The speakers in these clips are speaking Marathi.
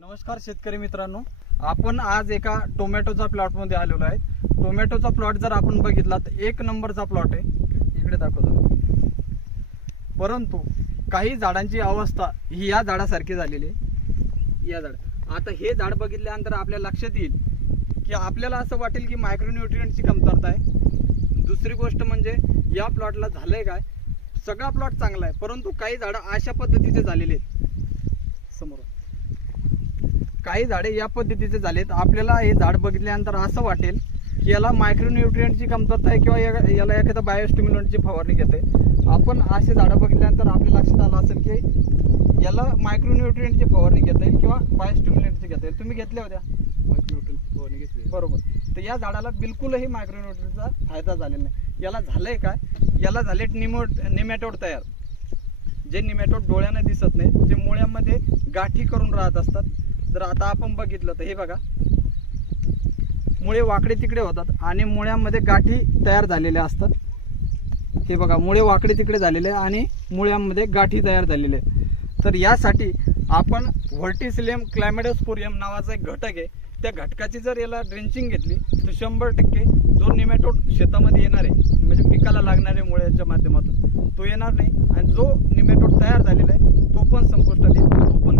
नमस्कार शेतकरी मित्रांनो. आपण आज एका टोमॅटोचा प्लॉटमध्ये आलेलो आहे टोमॅटोचा प्लॉट जर आपण बघितला तर एक नंबरचा प्लॉट आहे. इकडे दाखवतो. परंतु काही झाडांची अवस्था ही या झाडासारखी झालेली आहे. या झाड. आता हे झाड बघितल्यानंतर आपल्या लक्षात येईल की आपल्याला असं वाटेल की मायक्रोन्युट्रियंटची कमतरता आहे. दुसरी गोष्ट म्हणजे या प्लॉटला झालंय काय? सगळा प्लॉट चांगला आहे परंतु काही झाडं अशा पद्धतीचे झालेले आहेत. समोर. काही झाडे या पद्धतीचे झालेत. आपल्याला हे झाड बघितल्यानंतर असं वाटेल की याला मायक्रोन्युट्रियंटची कमतरता आहे किंवा या- याला एखादा बायोस्टिम्युलंटची फवारणी घेते आपण असे झाडं बघितल्यानंतर आपल्या लक्षात आलं असेल की याला मायक्रोन्युट्रियंटची फवारणी घेता येईल किंवा बायोस्टिम्युलंटची घेता येईल. तुम्ही घेतल्या होत्या? बरोबर. तर या झाडाला बिलकुलही मायक्रोन्युट्रियनचा फायदा झालेला नाही. याला झालंय काय याला झाले निमो निमॅटोड तयार. जे निमॅटोड डोळ्याने दिसत नाही जे मुळ्यामध्ये गाठी करून राहत असतात जर आता आपण बघितलं तर हे बघा. मुळे वाकडे तिकडे होतात आणि मुळ्यांमध्ये गाठी तयार झालेल्या असतात. हे बघा मुळे वाकडे तिकडे झालेले आहे आणि मुळ्यांमध्ये गाठी तयार झालेले. आहे तर यासाठी आपण व्हर्टिसिलियम क्लायमेडोस्पोरियम नावाचा एक घटक आहे. त्या घटकाची जर याला ड्रेंचिंग घेतली तर शंभर टक्के जो निमॅटोड शेतामध्ये येणार आहे. म्हणजे पिकाला लागणारे मुळ्याच्या माध्यमातून. तो येणार नाही आणि जो निमॅटोड तयार झालेला आहे तो पण संपुष्टात येईल तो पण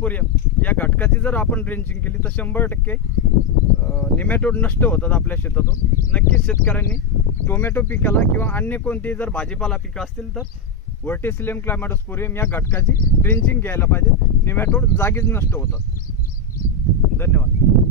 नष्ट या घटकाची जर आपण ड्रेंचिंग केली तर शंभर टक्के निमॅटोड नष्ट होतात आपल्या शेतातून. नक्कीच शेतकऱ्यांनी टोमॅटो पिकाला किंवा अन्य कोणतीही जर भाजीपाला पिकं असतील तर व्हर्टिसिलियम क्लायमॅटोस्पोरियम या घटकाची ड्रेंचिंग घ्यायला पाहिजे. निमॅटोड जागीच नष्ट होतात. धन्यवाद.